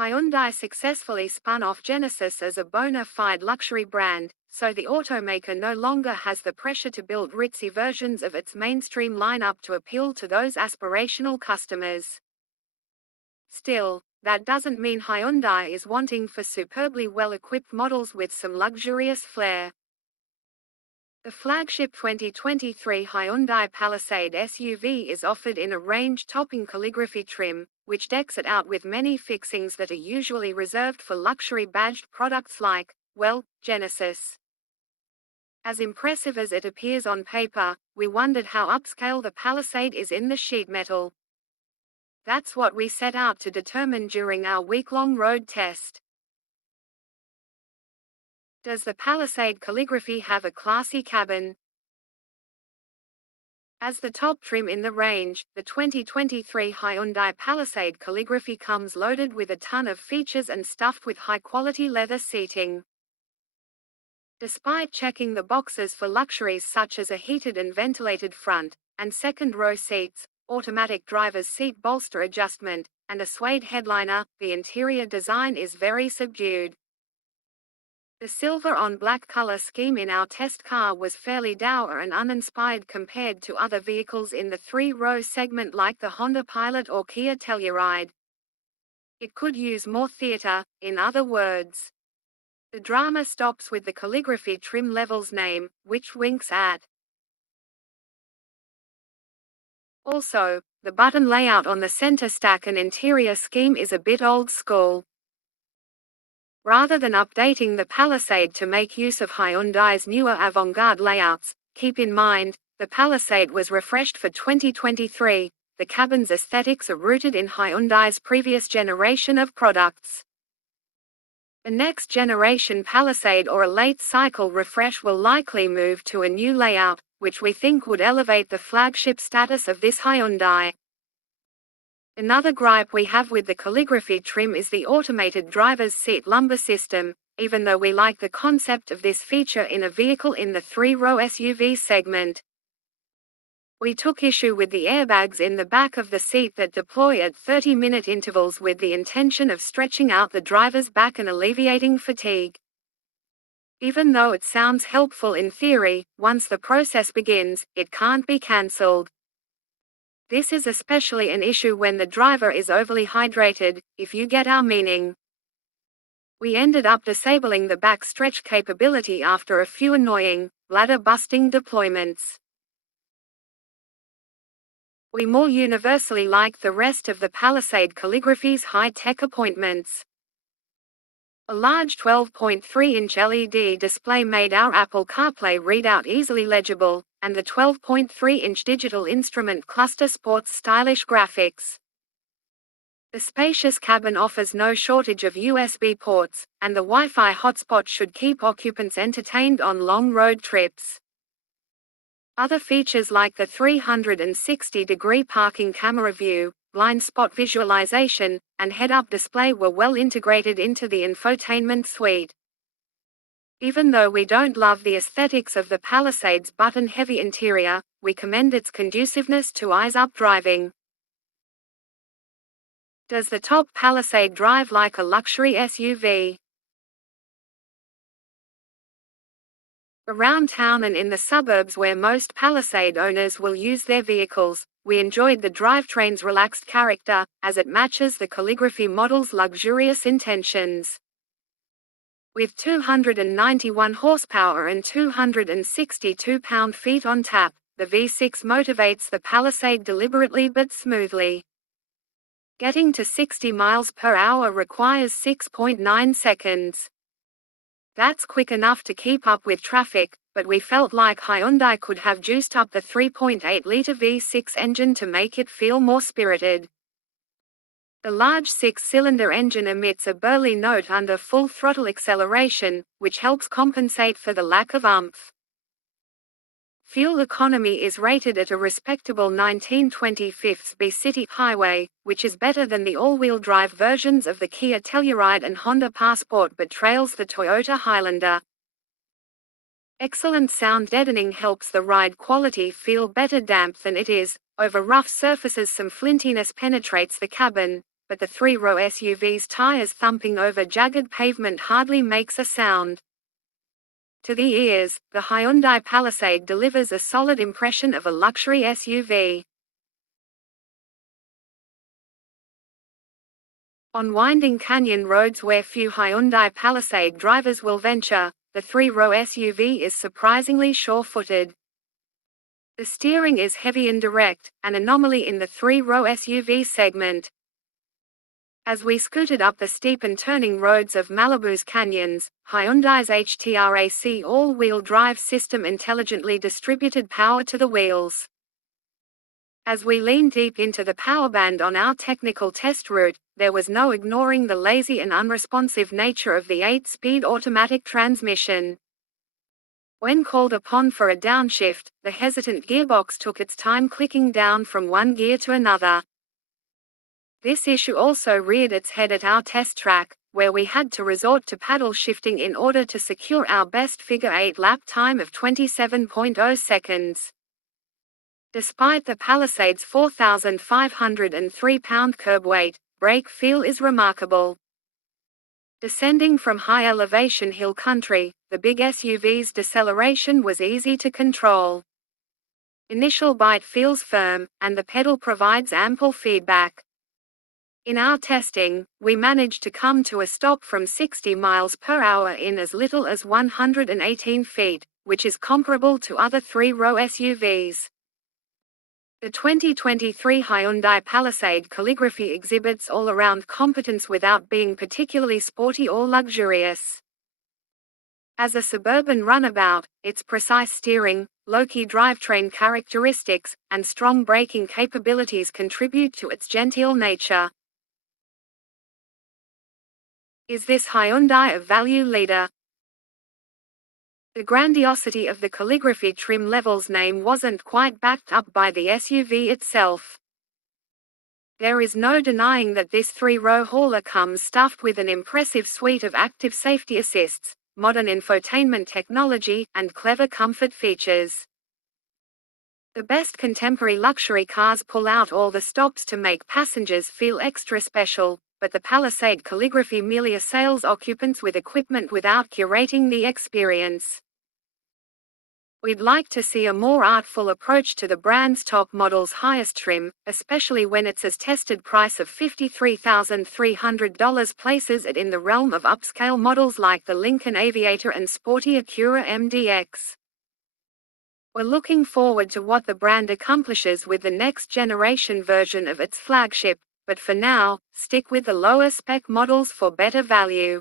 Hyundai successfully spun off Genesis as a bona fide luxury brand, so the automaker no longer has the pressure to build ritzy versions of its mainstream lineup to appeal to those aspirational customers. Still, that doesn't mean Hyundai is wanting for superbly well-equipped models with some luxurious flair. The flagship 2023 Hyundai Palisade SUV is offered in a range-topping calligraphy trim, which decks it out with many fixings that are usually reserved for luxury-badged products like, well, Genesis. As impressive as it appears on paper, we wondered how upscale the Palisade is in the sheet metal. That's what we set out to determine during our week-long road test. Does the Palisade calligraphy have a classy cabin? As the top trim in the range, the 2023 Hyundai Palisade calligraphy comes loaded with a ton of features and stuffed with high-quality leather seating. Despite checking the boxes for luxuries such as a heated and ventilated front and second-row seats, automatic driver's seat bolster adjustment, and a suede headliner, the interior design is very subdued. The silver-on-black color scheme in our test car was fairly dour and uninspired compared to other vehicles in the three-row segment like the Honda Pilot or Kia Telluride. It could use more theater, in other words. The drama stops with the calligraphy trim level's name, which winks at. Also, the button layout on the center stack and interior scheme is a bit old school. Rather than updating the Palisade to make use of Hyundai's newer avant-garde layouts, keep in mind, the Palisade was refreshed for 2023, the cabin's aesthetics are rooted in Hyundai's previous generation of products. The next generation Palisade or a late cycle refresh will likely move to a new layout, which we think would elevate the flagship status of this Hyundai. Another gripe we have with the calligraphy trim is the automated driver's seat lumbar system, even though we like the concept of this feature in a vehicle in the three-row SUV segment. We took issue with the airbags in the back of the seat that deploy at 30-minute intervals with the intention of stretching out the driver's back and alleviating fatigue. Even though it sounds helpful in theory, once the process begins, it can't be cancelled. This is especially an issue when the driver is overly hydrated, if you get our meaning. We ended up disabling the back stretch capability after a few annoying, bladder-busting deployments. We more universally like the rest of the Palisade calligraphy's high-tech appointments. A large 12.3-inch LED display made our Apple CarPlay readout easily legible, and the 12.3-inch digital instrument cluster sports stylish graphics. The spacious cabin offers no shortage of USB ports, and the Wi-Fi hotspot should keep occupants entertained on long road trips. Other features like the 360-degree parking camera view, blind spot visualization, and head-up display were well integrated into the infotainment suite. Even though we don't love the aesthetics of the Palisade's button-heavy interior, we commend its conduciveness to eyes-up driving. Does the top Palisade drive like a luxury SUV? Around town and in the suburbs where most Palisade owners will use their vehicles, we enjoyed the drivetrain's relaxed character, as it matches the calligraphy model's luxurious intentions. With 291 horsepower and 262 pound-feet on tap, the V6 motivates the Palisade deliberately but smoothly. Getting to 60 miles per hour requires 6.9 seconds. That's quick enough to keep up with traffic, but we felt like Hyundai could have juiced up the 3.8-liter V6 engine to make it feel more spirited. The large six-cylinder engine emits a burly note under full throttle acceleration, which helps compensate for the lack of oomph. Fuel economy is rated at a respectable 19/25 city highway, which is better than the all-wheel drive versions of the Kia Telluride and Honda Passport but trails the Toyota Highlander. Excellent sound deadening helps the ride quality feel better damp than it is. Over rough surfaces some flintiness penetrates the cabin, but the three-row SUV's tires thumping over jagged pavement hardly makes a sound. To the ears, the Hyundai Palisade delivers a solid impression of a luxury SUV. On winding canyon roads where few Hyundai Palisade drivers will venture, the three-row SUV is surprisingly sure-footed. The steering is heavy and direct, an anomaly in the three-row SUV segment. As we scooted up the steep and turning roads of Malibu's canyons, Hyundai's HTRAC all-wheel drive system intelligently distributed power to the wheels. As we leaned deep into the power band on our technical test route, there was no ignoring the lazy and unresponsive nature of the 8-speed automatic transmission. When called upon for a downshift, the hesitant gearbox took its time clicking down from one gear to another. This issue also reared its head at our test track, where we had to resort to paddle shifting in order to secure our best figure-8 lap time of 27.0 seconds. Despite the Palisade's 4,503-pound curb weight, brake feel is remarkable. Descending from high-elevation hill country, the big SUV's deceleration was easy to control. Initial bite feels firm, and the pedal provides ample feedback. In our testing, we managed to come to a stop from 60 miles per hour in as little as 118 feet, which is comparable to other three-row SUVs. The 2023 Hyundai Palisade calligraphy exhibits all-around competence without being particularly sporty or luxurious. As a suburban runabout, its precise steering, low-key drivetrain characteristics, and strong braking capabilities contribute to its genteel nature. Is this Hyundai a value leader? The grandiosity of the calligraphy trim level's name wasn't quite backed up by the SUV itself. There is no denying that this three-row hauler comes stuffed with an impressive suite of active safety assists, modern infotainment technology, and clever comfort features. The best contemporary luxury cars pull out all the stops to make passengers feel extra special, but the Palisade calligraphy merely assails occupants with equipment without curating the experience. We'd like to see a more artful approach to the brand's top model's highest trim, especially when its as-tested price of $53,300 places it in the realm of upscale models like the Lincoln Aviator and sporty Acura MDX. We're looking forward to what the brand accomplishes with the next-generation version of its flagship, but for now, stick with the lower-spec models for better value.